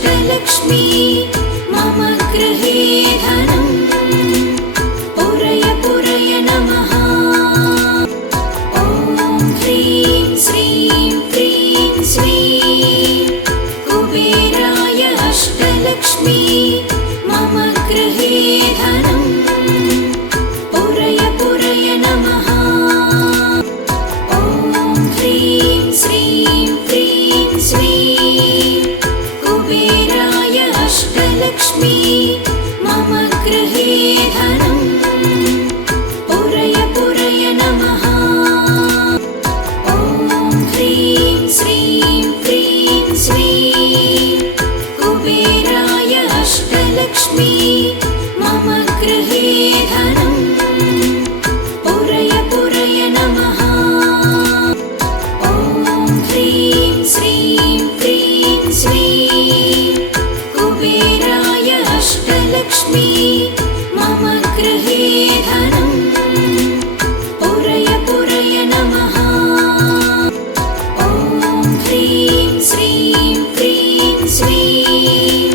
अष्टलक्ष्मी मम गृहे धनम् पुरय पुरय नमः। ॐ ह्रीं श्रीं क्रीं श्रीं कुबेराय अष्टलक्ष्मी मम गृहे धनम् पुरय पुरय नमः। ॐ ह्रीं श्रीं क्रीं श्रीं कुबेराय अष्टलक्ष्मी मम गृहे धनम् पुरय पुरय नमः। ॐ ह्रीं श्रीं क्रीं श्रीं कुबेराय अष्टलक्ष्मी मम गृहे धनम् पुरय पुरय नमः। ॐ ह्रीं श्रीं क्रीं श्रीं कुबेराय अष्टलक्ष्मी मम गृहे धनम् पुरय पुरय नमः। ॐ ह्रीं श्रीं क्रीं श्रीं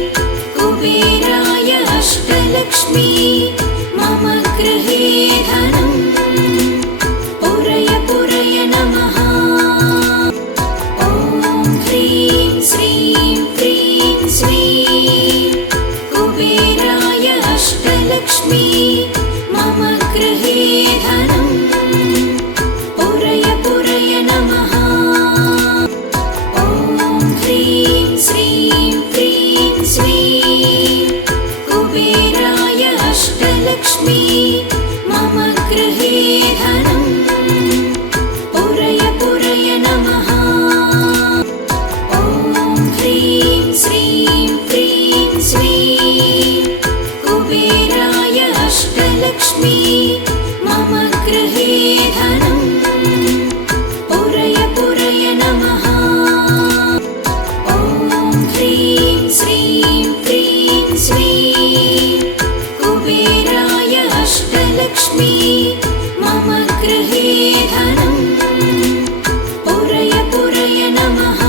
कुबेराय अष्टलक्ष्मी मम गृहे धनम् पुरय पुरय नमः। ॐ ह्रीं श्रीं क्रीं श्रीं कुबेराय अष्टलक्ष्मी मम गृहे धनम् पुरय पुरय नमः। ॐ ह्रीं श्रीं क्रीं श्रीं कुबेराय अष्टलक्ष्मी मम गृहे धनम् पुरय पुरय नमः। ॐ ह्रीं श्रीं क्रीं श्रीं कुबेराय अष्टलक्ष्मी मम गृहे धनम् पुरय पुरय नमः। ॐ ह्रीं श्रीं क्रीं श्रीं कुबेराय अष्टलक्ष्मी मम गृहे धनम् पुरय पुरय नमः।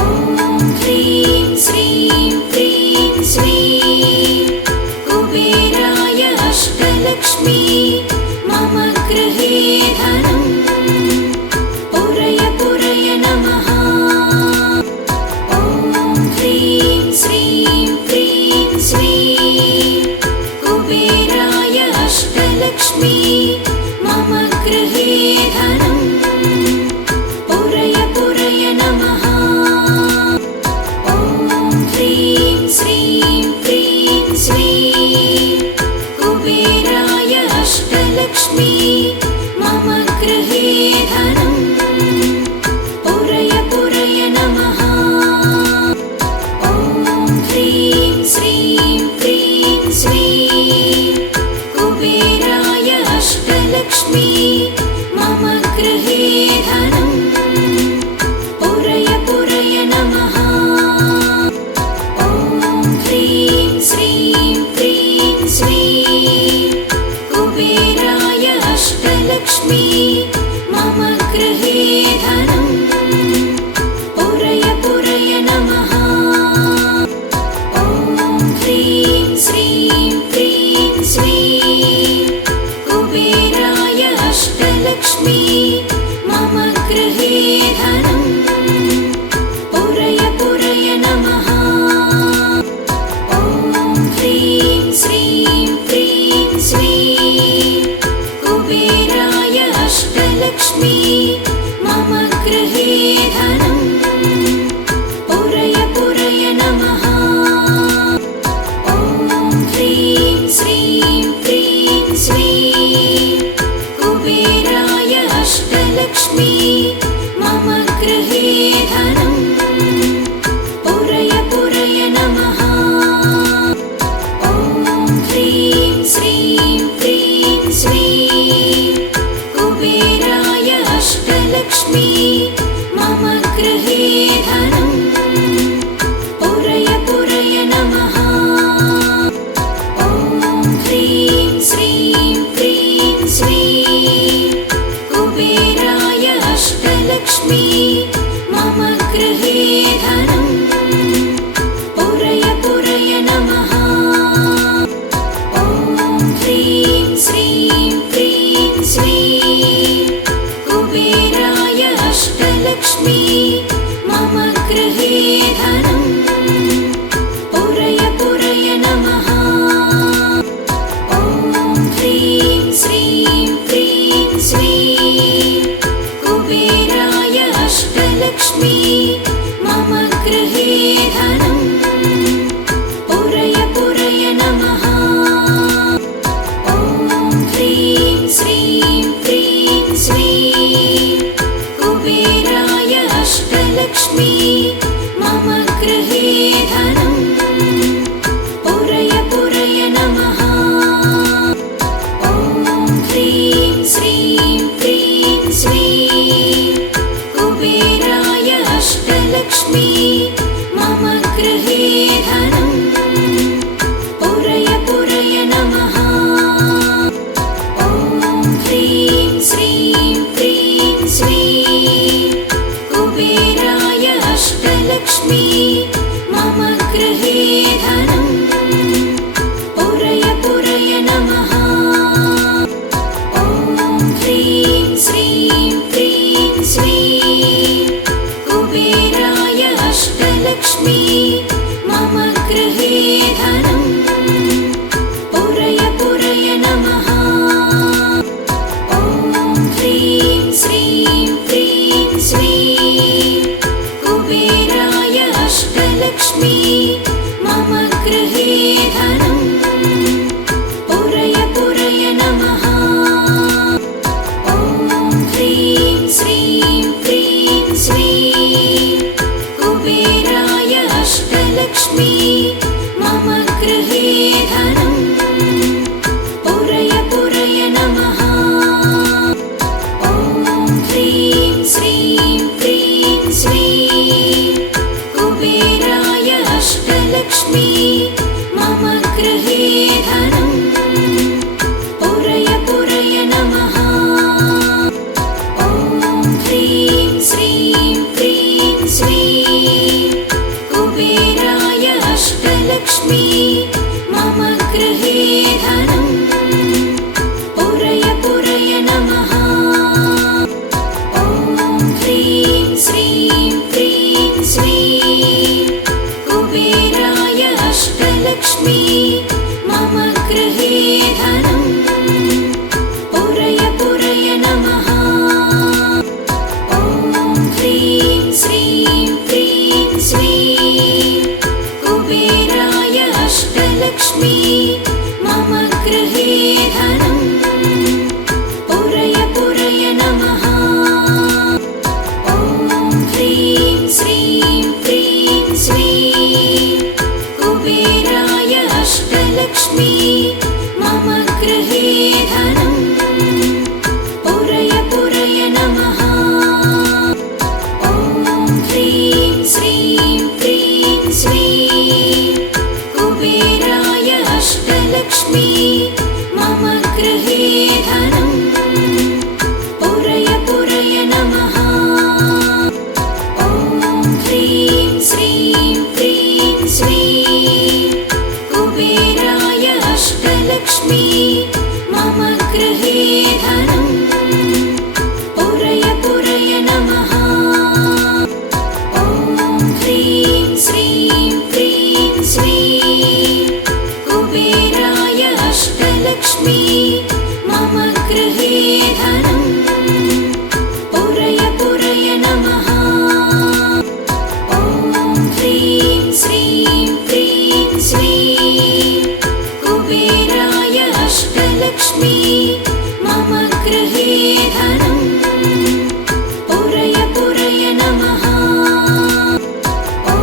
ॐ ह्रीं श्रीं क्रीं श्रीं कुबेराय अष्टलक्ष्मी मम गृहे धनम् पुरय पुरय नमः। ॐ ह्रीं श्रीं क्रीं श्रीं कुबेराय अष्टलक्ष्मी मम गृहे धनम् पुरय पुरय नमः। ॐ ह्रीं श्रीं क्रीं श्रीं कुबेराय अष्टलक्ष्मी मम गृहे धनम् पुरय पुरय नमः। ॐ ह्रीं श्रीं क्रीं श्रीं कुबेराय अष्टलक्ष्मी मम गृहे धनम् पुरय पुरय नमः। ॐ ह्रीं श्रीं क्रीं श्रीं कुबेराय अष्टलक्ष्मी मम गृहे धनम् पुरय पुरय नमः। ॐ ह्रीं श्रीं क्रीं श्रीं कुबेराय गृहे धनं पुरय पुरय नमः। ॐ ह्रीं श्रीं क्रीं श्रीं कुबेराय अष्टलक्ष्मी मम गृहे धनं पुरय पुरय नमः। ॐ ह्रीं श्रीं क्रीं श्रीं कुबेराय अष्टलक्ष्मी मम गृहे धनं पुरय पुरय नमः। ॐ ह्रीं श्रीं क्रीं श्रीं कुबेराय अष्टलक्ष्मी मम गृहे धनं पुरय पुरय नमः। ॐ ह्रीं श्रीं क्रीं श्रीं कुबेराय अष्टलक्ष्मी मम गृहे धनं पुरय पुरय नमः। ॐ ह्रीं श्रीं क्रीं श्रीं कुबेराय अष्टलक्ष्मी मम गृहे धनं पुरय पुरय नमः। ॐ ह्रीं श्रीं क्रीं श्रीं कुबेराय अष्टलक्ष्मी मम गृहे धनं पुरय पुरय नमः। ॐ ह्रीं श्रीं क्रीं श्रीं कुबेराय अष्टलक्ष्मी मम गृहे धनं पुरय पुरय नमः। ॐ ह्रीं श्रीं क्रीं श्रीं कुबेराय अष्टलक्ष्मी मम गृहे धनं पुरय पुरय नमः। ॐ ह्रीं श्रीं क्रीं श्रीं कुबेराय अष्टलक्ष्मी मम गृहे धनं पुरय पुरय नमः। ॐ ह्रीं श्रीं क्रीं श्रीं कुबेराय अष्टलक्ष्मी मम गृहे धनं पुरय पुरय नमः। ॐ ह्रीं श्रीं क्रीं श्रीं कुबेराय अष्टलक्ष्मी मम गृहे धनं पुरय पुरय नमः। ॐ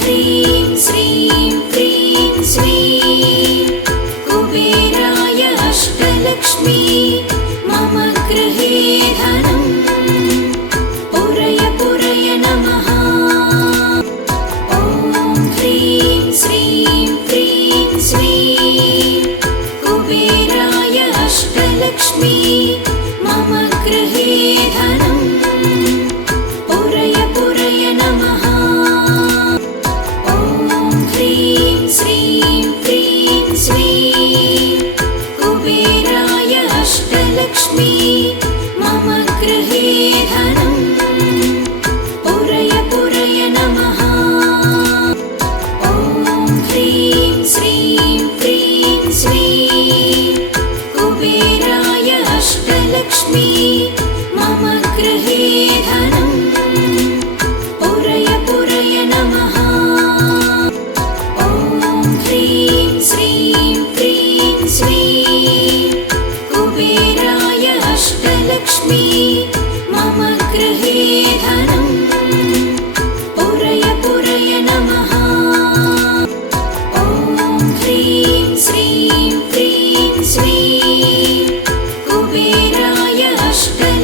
ह्रीं श्रीं क्रीं श्रीं कुबेराय अष्टलक्ष्मी मम गृहे धनं पुरय पुरय नमः। ॐ ह्रीं श्रीं क्रीं श्रीं कुबेराय अष्टलक्ष्मी मम गृहे धनं पुरय पुरय नमः। ॐ ह्रीं श्रीं क्रीं श्रीं कुबेराय अष्टलक्ष्मी मम गृहे धनं पुरय पुरय नमः। ॐ ह्रीं श्रीं क्रीं श्रीं कुबेराय अष्टलक्ष्मी मम गृहे धनं पुरय पुरय नमः। ॐ ह्रीं श्रीं क्रीं श्रीं कुबेराय अष्टलक्ष्मी मम गृहे धनं पुरय पुरय नमः। ॐ ह्रीं श्रीं क्रीं श्रीं कुबेराय अष्टलक्ष्मी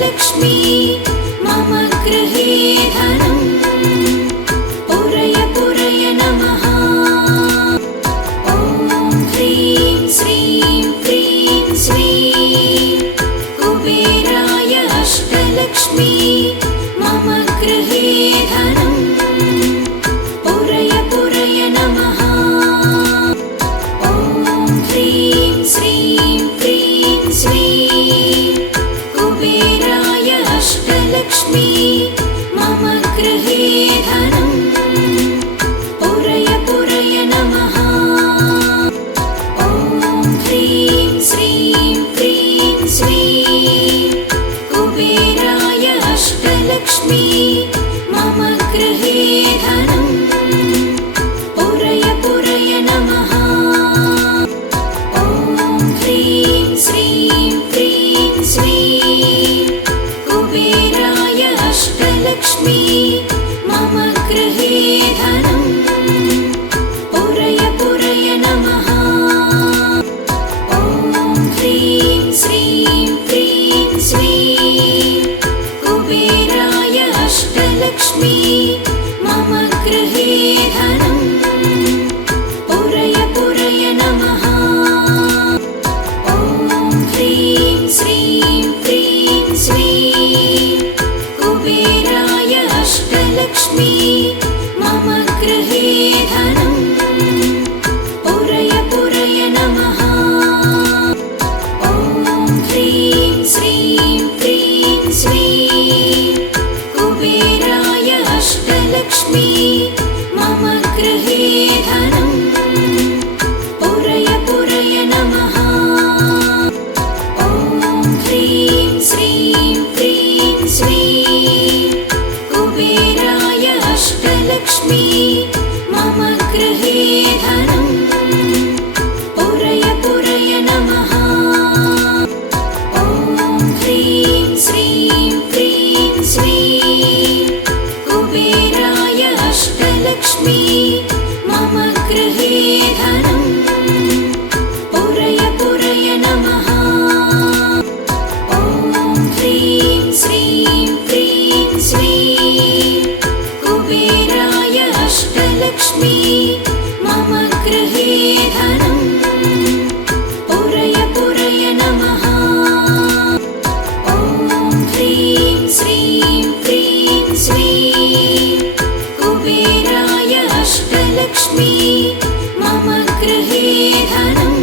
मम गृहे धनं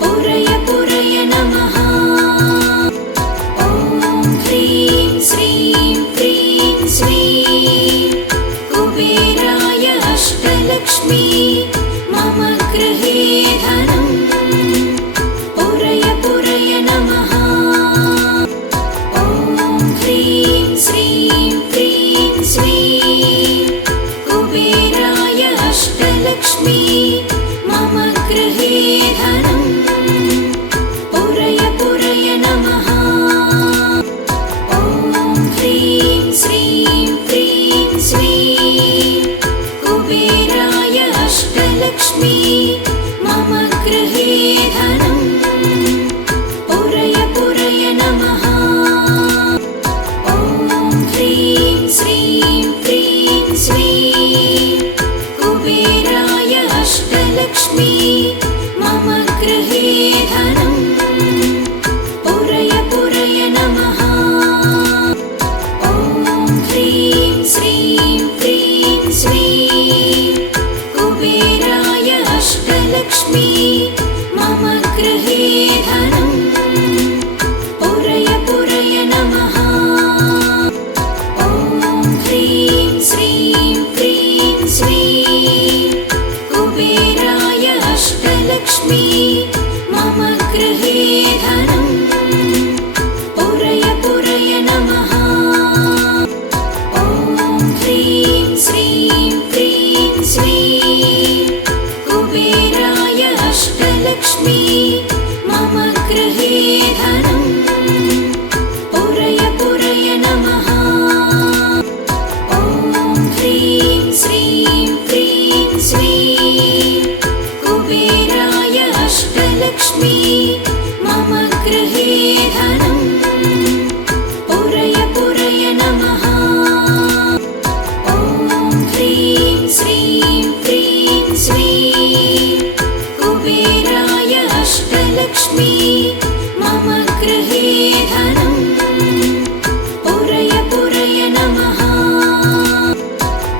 पुरय पुरय नमः। ॐ ह्रीं श्रीं क्रीं श्रीं कुबेराय अष्टलक्ष्मी मम गृहे धनं पुरय पुरय नमः। ॐ ह्रीं श्रीं क्रीं श्रीं कुबेराय अष्टलक्ष्मी मम गृहे धनं पुरय पुरय नमः। ॐ ह्रीं श्रीं क्रीं श्रीं कुबेराय अष्टलक्ष्मी मम गृहे धनं पुरय पुरय नमः। ॐ ह्रीं श्रीं क्रीं श्रीं कुबेराय अष्टलक्ष्मी मम गृहे धनं पुरय पुरय नमः। ॐ ह्रीं श्रीं क्रीं श्रीं कुबेराय अष्टलक्ष्मी मम गृहे धनं पुरय पुरय नमः। ॐ ह्रीं श्रीं क्रीं श्रीं कुबेराय अष्टलक्ष्मी मम गृहे धनं पुरय पुरय नमः। ॐ ह्रीं श्रीं क्रीं श्रीं कुबेराय अष्टलक्ष्मी मम गृहे धनं पुरय पुरय नमः। ॐ ह्रीं श्रीं क्रीं श्रीं कुबेराय अष्टलक्ष्मी मम गृहे धनं पुरय पुरय नमः। ॐ ह्रीं श्रीं क्रीं श्रीं कुबेराय अष्टलक्ष्मी मम गृहे धनं पुरय पुरय नमः।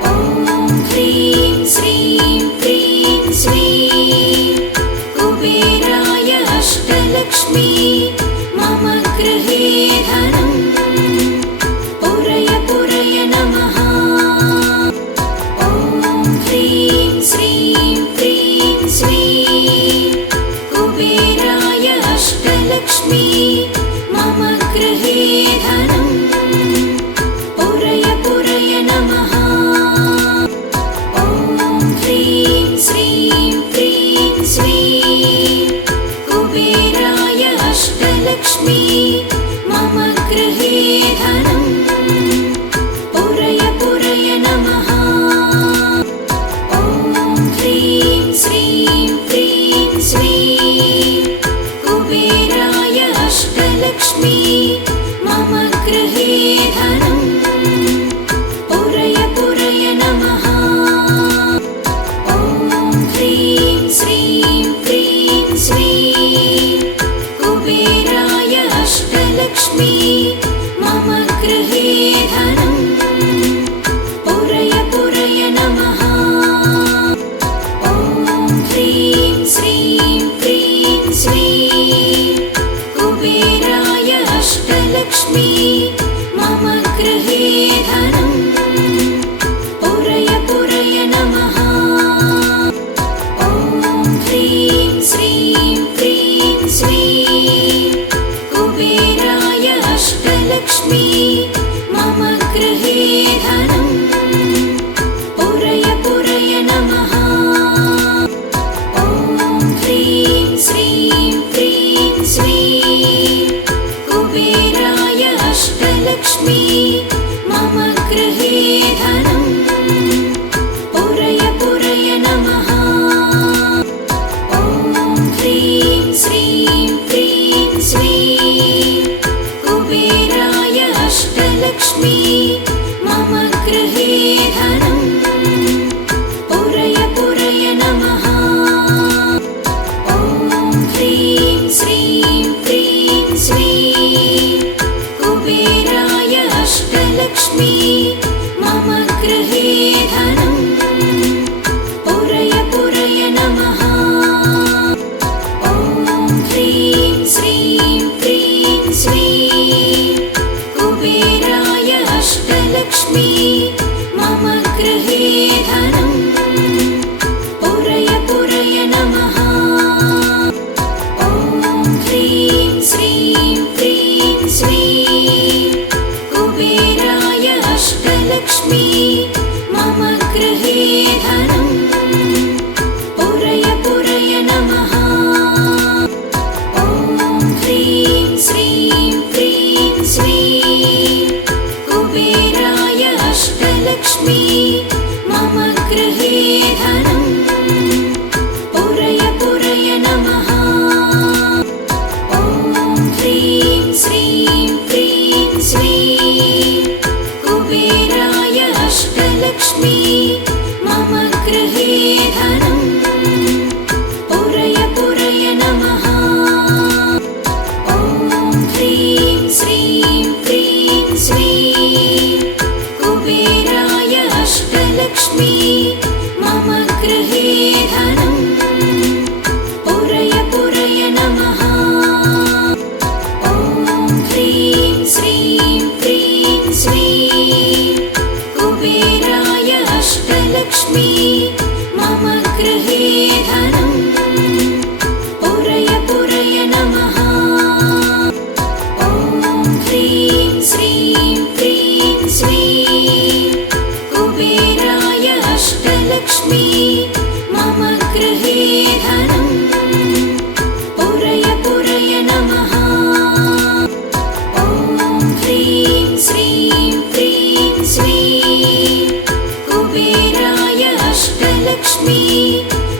ॐ ह्रीं श्रीं क्रीं श्रीं कुबेराय अष्टलक्ष्मी मम गृहे धनं पुरय पुरय नमः। ॐ ह्रीं श्रीं क्रीं श्रीं कुबेराय अष्टलक्ष्मी मम गृहे धनं पुरय पुरय नमः। ॐ ह्रीं श्रीं क्रीं श्रीं कुबेराय अष्टलक्ष्मी मम गृहे धनं पुरय पुरय नमः। ॐ ह्रीं श्रीं क्रीं श्रीं कुबेराय अष्टलक्ष्मी मम गृहे धनं पुरय पुरय नमः। ॐ ह्रीं श्रीं क्रीं श्रीं कुबेराय अष्टलक्ष्मी मम गृहे धनं पुरय पुरय नमः। ॐ ह्रीं श्रीं क्रीं श्रीं कुबेराय अष्टलक्ष्मी मम गृहे धनं पुरय पुरय नमः। ॐ ह्रीं श्रीं क्रीं श्रीं कुबेराय अष्टलक्ष्मी मम गृहे धनं पुरय पुरय नमः। ॐ ह्रीं श्रीं क्रीं श्रीं कुबेराय अष्टलक्ष्मी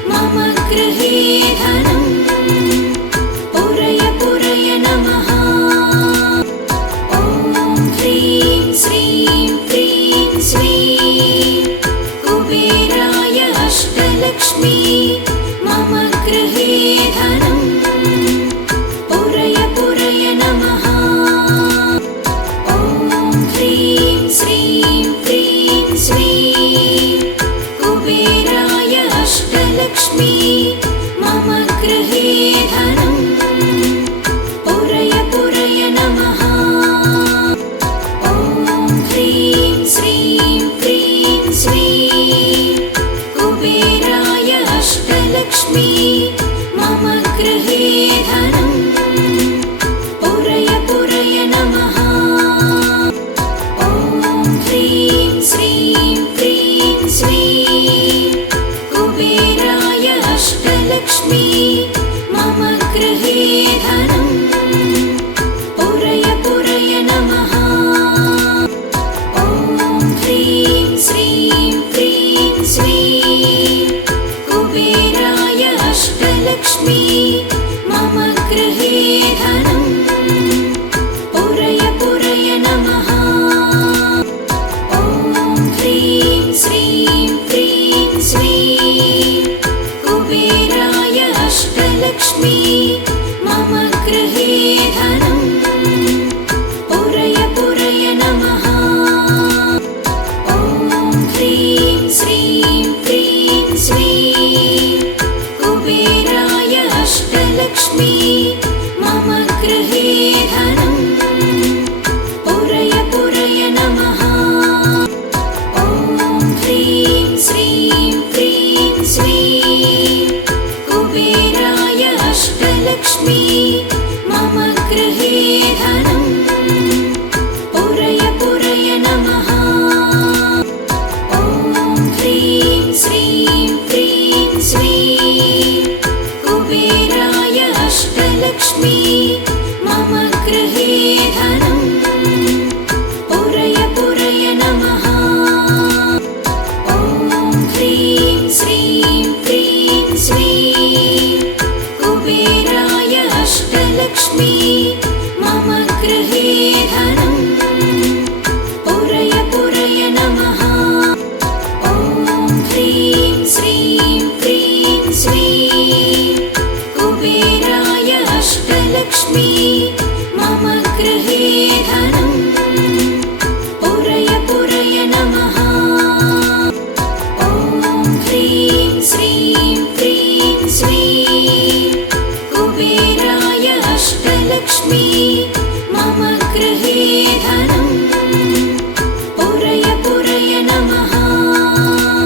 मम गृहे धनम् पुरय पुरय नमः। ॐ ह्रीं श्रीं क्रीं श्रीं कुबेराय अष्टलक्ष्मी मम गृहे धनम् पुरय पुरय नमः। ॐ ह्रीं श्रीं क्रीं श्रीं कुबेराय अष्टलक्ष्मी मम गृहे धनम् पुरय पुरय नमः। ॐ ह्रीं श्रीं क्रीं श्रीं कुबेराय अष्टलक्ष्मी मम गृहे धनम् पुरय पुरय नमः। ॐ ह्रीं श्रीं क्रीं श्रीं कुबेराय अष्टलक्ष्मी मम गृहे धनम् पुरय पुरय नमः। ॐ ह्रीं श्रीं क्रीं श्रीं कुबेराय अष्टलक्ष्मी मम गृहे धनम् पुरय पुरय नमः। ॐ ह्रीं श्रीं क्रीं श्रीं कुबेराय अष्टलक्ष्मी मम गृहे धनम् पुरय पुरय नमः। ॐ ह्रीं श्रीं क्रीं श्रीं कुबेराय अष्टलक्ष्मी मम गृहे धनम् पुरय पुरय नमः। ॐ ह्रीं श्रीं क्रीं श्रीं कुबेराय अष्टलक्ष्मी मम गृहे धनम् पुरय पुरय नमः। ॐ ह्रीं श्रीं क्रीं श्रीं कुबेराय अष्टलक्ष्मी मम गृहे धनम् पुरय पुरय नमः। ॐ ह्रीं श्रीं क्रीं श्रीं कुबेराय अष्टलक्ष्मी मम गृहे धनम् पुरय पुरय नमः। ॐ ह्रीं श्रीं क्रीं श्रीं कुबेराय अष्टलक्ष्मी मम गृहे धनम् पुरय पुरय नमः। ॐ ह्रीं श्रीं क्रीं श्रीं कुबेराय अष्टलक्ष्मी मम गृहे